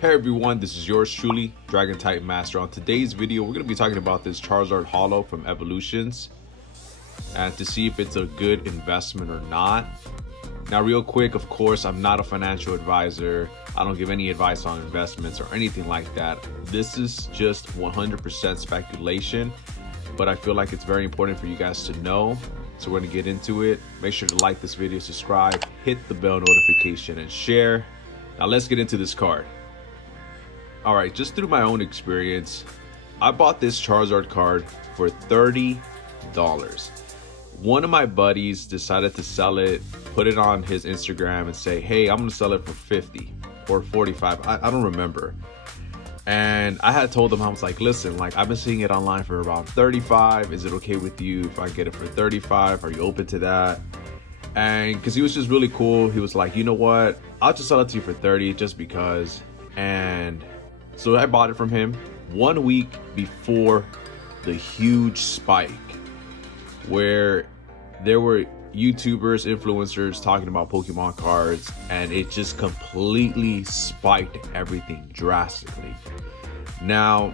Hey everyone, this is yours truly, Dragon Titan Master. On today's video, we're going to be talking about this Charizard Holo from Evolutions and to see if it's a good investment or not. Now, real quick, of course, I'm not a financial advisor. I don't give any advice on investments or anything like that. This is just 100% speculation, but I feel like it's very important for you guys to know. So we're going to get into it. Make sure to like this video, subscribe, hit the bell notification, and share. Now, let's get into this card. All right, just through my own experience, I bought this Charizard card for $30. One of my buddies decided to sell it, put it on his Instagram and say, hey, I'm gonna sell it for 50 or 45. I don't remember. And I had told him, I was like, listen, like I've been seeing it online for around 35. Is it okay with you if I get it for 35? Are you open to that? And because he was just really cool, he was like, you know what? I'll just sell it to you for 30 just because. And so I bought it from him 1 week before the huge spike where there were YouTubers, influencers talking about Pokemon cards, and it just completely spiked everything drastically. Now,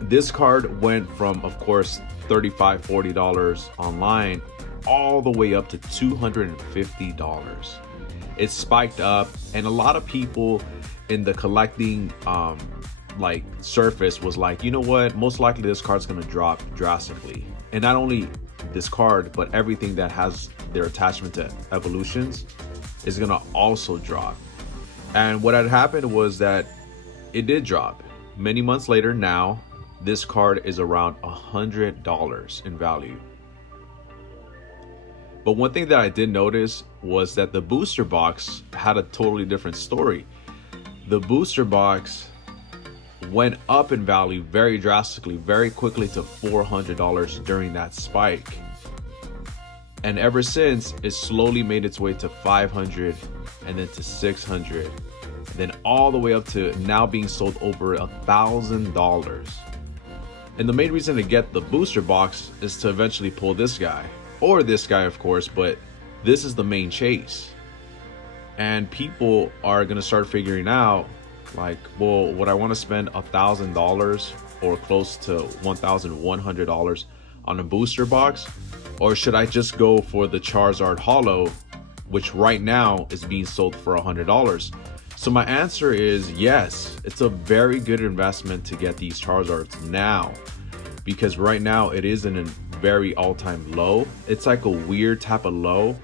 this card went from, of course, $35, $40 online all the way up to $250. It spiked up, and a lot of people in the collecting like surface was like, you know what, most likely this card's gonna drop drastically. And not only this card, but everything that has their attachment to Evolutions is gonna also drop. And what had happened was that it did drop. Many months later now, this card is around $100 in value. But one thing that I did notice was that the booster box had a totally different story. The booster box went up in value very drastically, very quickly to $400 during that spike. And ever since, it slowly made its way to $500 and then to $600, and then all the way up to now being sold over $1,000. And the main reason to get the booster box is to eventually pull this guy, or this guy of course, but this is the main chase. And people are gonna start figuring out, like, well, would I want to spend $1,000 or close to $1,100 on a booster box, or should I just go for the Charizard Holo, which right now is being sold for $100? So my answer is yes, it's a very good investment to get these Charizards now, because right now it is in a very all-time low. It's like a weird type of low.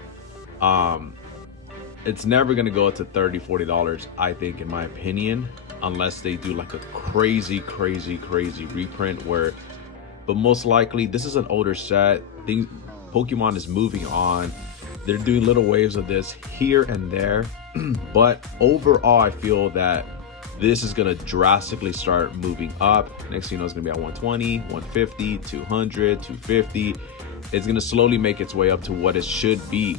It's never gonna go up to $30, $40, I think, in my opinion, unless they do like a crazy reprint where, but most likely this is an older set. Pokemon is moving on. They're doing little waves of this here and there, but overall I feel that this is gonna drastically start moving up. Next thing you know, it's gonna be at 120, 150, 200, 250. It's gonna slowly make its way up to what it should be.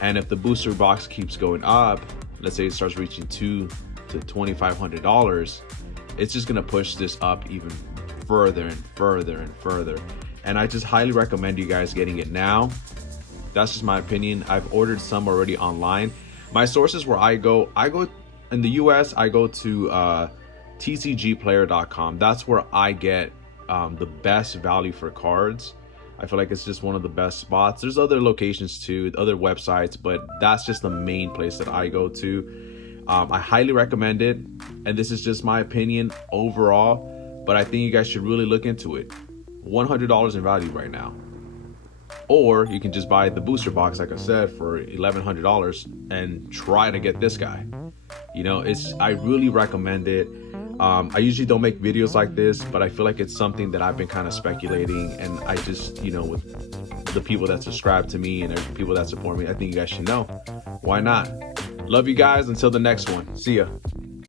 And if the booster box keeps going up, let's say it starts reaching $200 to $2,500, it's just gonna push this up even further and further and further. And I just highly recommend you guys getting it now. That's just my opinion. I've ordered some already online. My sources where I go in the US, I go to tcgplayer.com. That's where I get the best value for cards. I feel like it's just one of the best spots. There's other locations too, other websites, but that's just the main place that I go to. I highly recommend it, and this is just my opinion overall, but I think you guys should really look into it. $100 in value right now. Or you can just buy the booster box, like I said, for $1,100 and try to get this guy. You know, I really recommend it. I usually don't make videos like this, but I feel like it's something that I've been kind of speculating, and I just, you know, with the people that subscribe to me and people that support me, I think you guys should know. Why not? Love you guys. Until the next one. See ya.